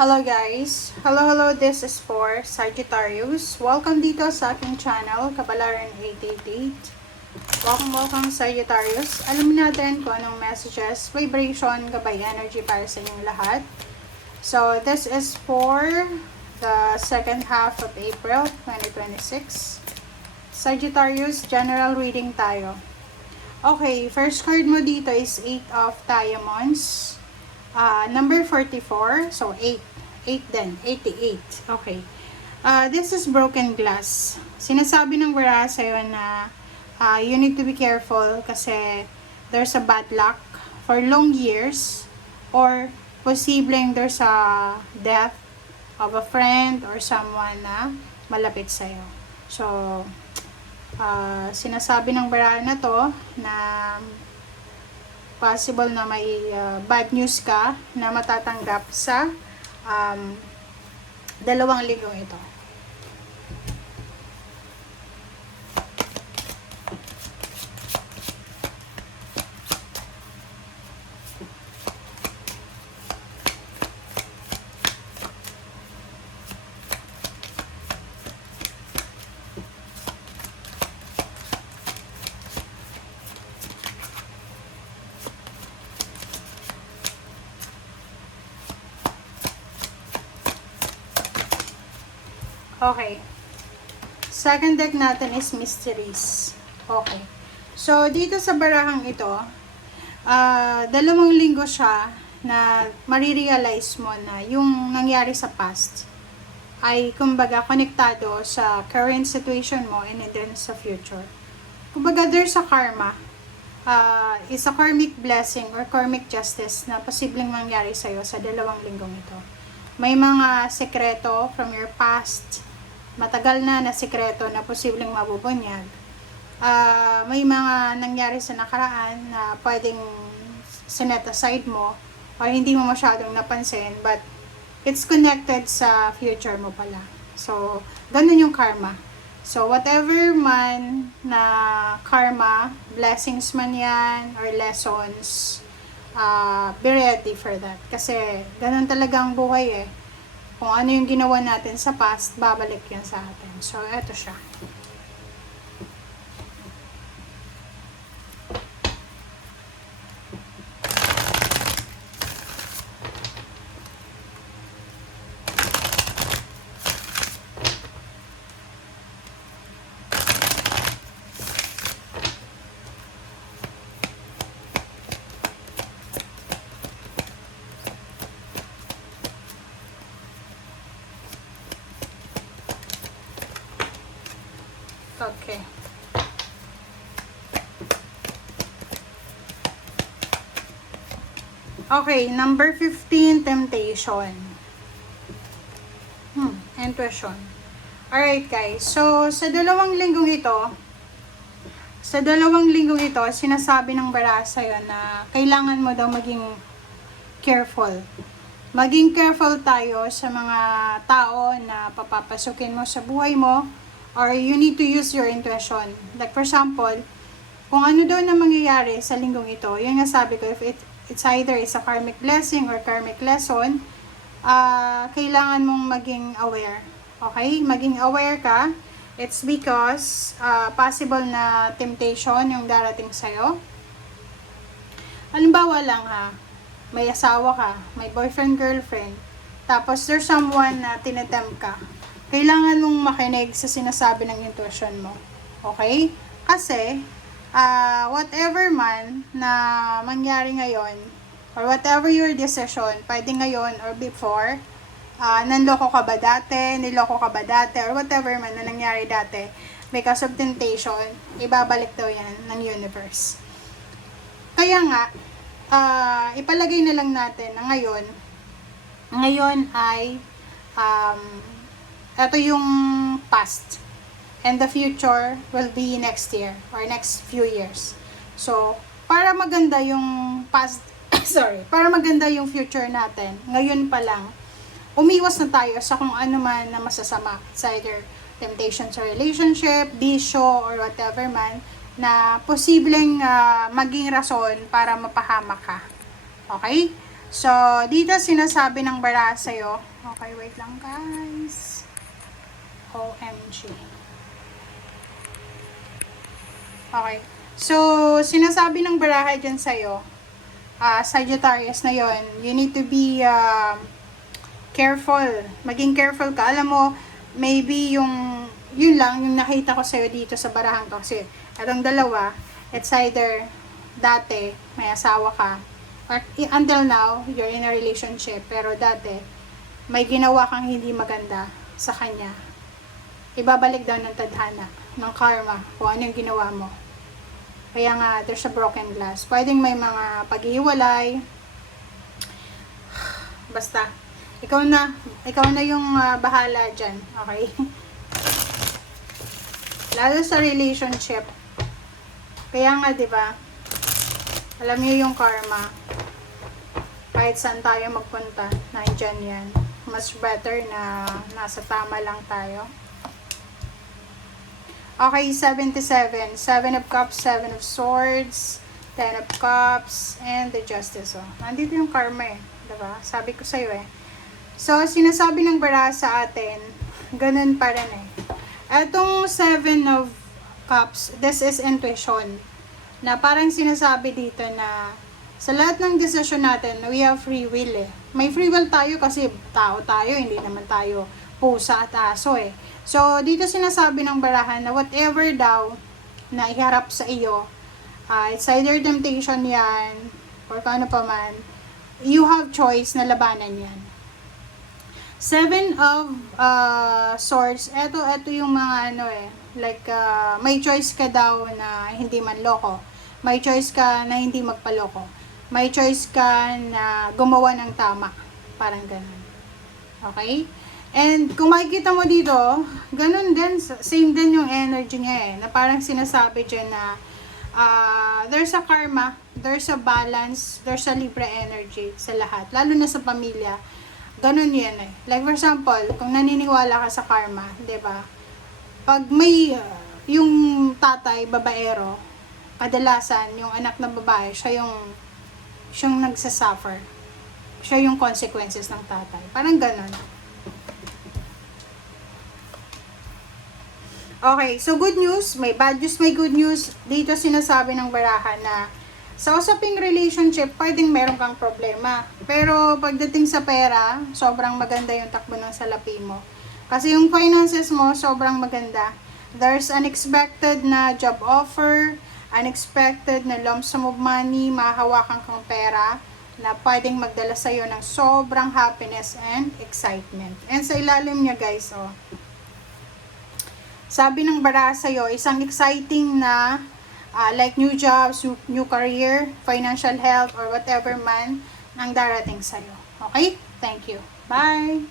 Hello guys! Hello, this is for Sagittarius. Welcome dito sa aking channel, Kabalaran 888. Welcome Sagittarius. Alamin natin kung anong messages, vibration, gabay energy para sa inyong lahat. So, this is for the second half of April 2026. Sagittarius, general reading tayo. Okay, first card mo dito is 8 of Diamonds. Number 44, so 8 din, 88. Okay. This is broken glass. Sinasabi ng Vera sa'yo na you need to be careful kasi there's a bad luck for long years or posibleng there's a death of a friend or someone na malapit sa'yo. So, sinasabi ng Vera na to na possible na may bad news ka na matatanggap sa 2 linggong ito. Okay. Second deck natin is Mysteries. Okay. So, dito sa barahang ito, 2 linggo siya na marirealize mo na yung nangyari sa past ay kumbaga konektado sa current situation mo and then sa future. Kumbaga there's a karma. Is a karmic blessing or karmic justice na posibleng mangyari sa'yo sa 2 linggong ito. May mga sekreto from your past, matagal na sekreto na posibleng mabubunyag. May mga nangyari sa nakaraan na pwedeng sinet aside mo or hindi mo masyadong napansin but it's connected sa future mo pala. So, ganun yung karma. So, whatever man na karma, blessings man yan or lessons, be ready for that. Kasi, ganun talagang buhay eh. Kung ano yung ginawa natin sa past, babalik yan sa atin. So, eto siya. Okay. Okay, number 15, temptation. Intuition. Alright guys, so sa 2 linggong ito, sinasabi ng Bara sa'yo na kailangan mo daw maging careful. Maging careful tayo sa mga tao na papapasukin mo sa buhay mo, or you need to use your intuition. Like for example, kung ano daw na mangyayari sa linggong ito, yun nga sabi ko, if it's either is a karmic blessing or karmic lesson, kailangan mong maging aware. Okay? Maging aware ka. It's because possible na temptation yung darating sa'yo. Halimbawa lang may asawa ka, may boyfriend, girlfriend, tapos there's someone na tinetempt ka. Kailangan mong makinig sa sinasabi ng intuition mo. Okay? Kasi, whatever man na mangyari ngayon, or whatever your decision, pwede ngayon or before, nanloko ka ba dati, niloko ka ba dati, or whatever man na nangyari dati, because of temptation, ibabalik daw yan ng universe. Kaya nga, ipalagay na lang natin na ngayon ay, ito yung past and the future will be next year or next few years. So, para maganda yung past, para maganda yung future natin, ngayon pa lang, umiwas na tayo sa kung ano man na masasama. It's either temptation sa relationship, bisyo, or whatever man, na posibleng maging rason para mapahamak ka. Okay? So, dito sinasabi ng baraha sa'yo. Okay, wait lang guys. OMG. Okay. So, sinasabi ng baraha dyan sa'yo, Sagittarius na yon, you need to be careful. Maging careful ka. Alam mo, maybe yun lang, yung nakita ko sa'yo dito sa barahang to. Kasi, itong dalawa, it's either dati, may asawa ka, or until now, you're in a relationship, pero dati, may ginawa kang hindi maganda sa kanya. Ibabalik daw ng tadhana, ng karma, kung ano yung ginawa mo. Kaya nga, there's a broken glass. Pwedeng may mga paghihiwalay. Basta, ikaw na yung bahala dyan, okay? Lalo sa relationship. Kaya nga, di ba? Alam niyo yung karma. Kahit saan tayo magpunta, nandyan yan. Mas better na nasa tama lang tayo. Okay, 77. 7 of Cups, 7 of Swords, 10 of Cups, and the Justice. Oh. Nandito yung karma eh. Diba? Sabi ko sa'yo eh. So, sinasabi ng baraha sa atin, ganun pa rin eh. Etong 7 of Cups, this is intuition. Na parang sinasabi dito na sa lahat ng desisyon natin, we have free will eh. May free will tayo kasi tao tayo, hindi naman tayo pusa at aso eh. So, dito sinasabi ng barahan na whatever daw na iharap sa iyo, it's either temptation yan, or kung ano pa man, you have choice na labanan yan. 7 of Swords, eto yung mga ano eh, like, may choice ka daw na hindi manloko. May choice ka na hindi magpaloko. May choice ka na gumawa ng tama. Parang ganun. Okay? And kung makikita mo dito, ganun din, same din yung energy niya eh. Na parang sinasabi dyan na there's a karma, there's a balance, there's a Libra energy sa lahat. Lalo na sa pamilya. Ganun yan eh. Like for example, kung naniniwala ka sa karma, 'di ba? Pag may yung tatay, babaero, kadalasan yung anak na babae, siyang nagsasuffer. Siya yung consequences ng tatay. Parang ganun. Okay, so good news, may bad news, may good news. Dito sinasabi ng baraha na sa usaping relationship, pwedeng meron kang problema. Pero pagdating sa pera, sobrang maganda yung takbo ng salapi mo. Kasi yung finances mo, sobrang maganda. There's unexpected na job offer, unexpected na lump sum of money, mahahawakan kang pera na pwedeng magdala sa'yo ng sobrang happiness and excitement. And sa ilalim niya guys, oh, sabi ng baraha sa'yo, isang exciting na like new jobs, new career, financial health, or whatever man ang darating sa'yo. Okay? Thank you. Bye!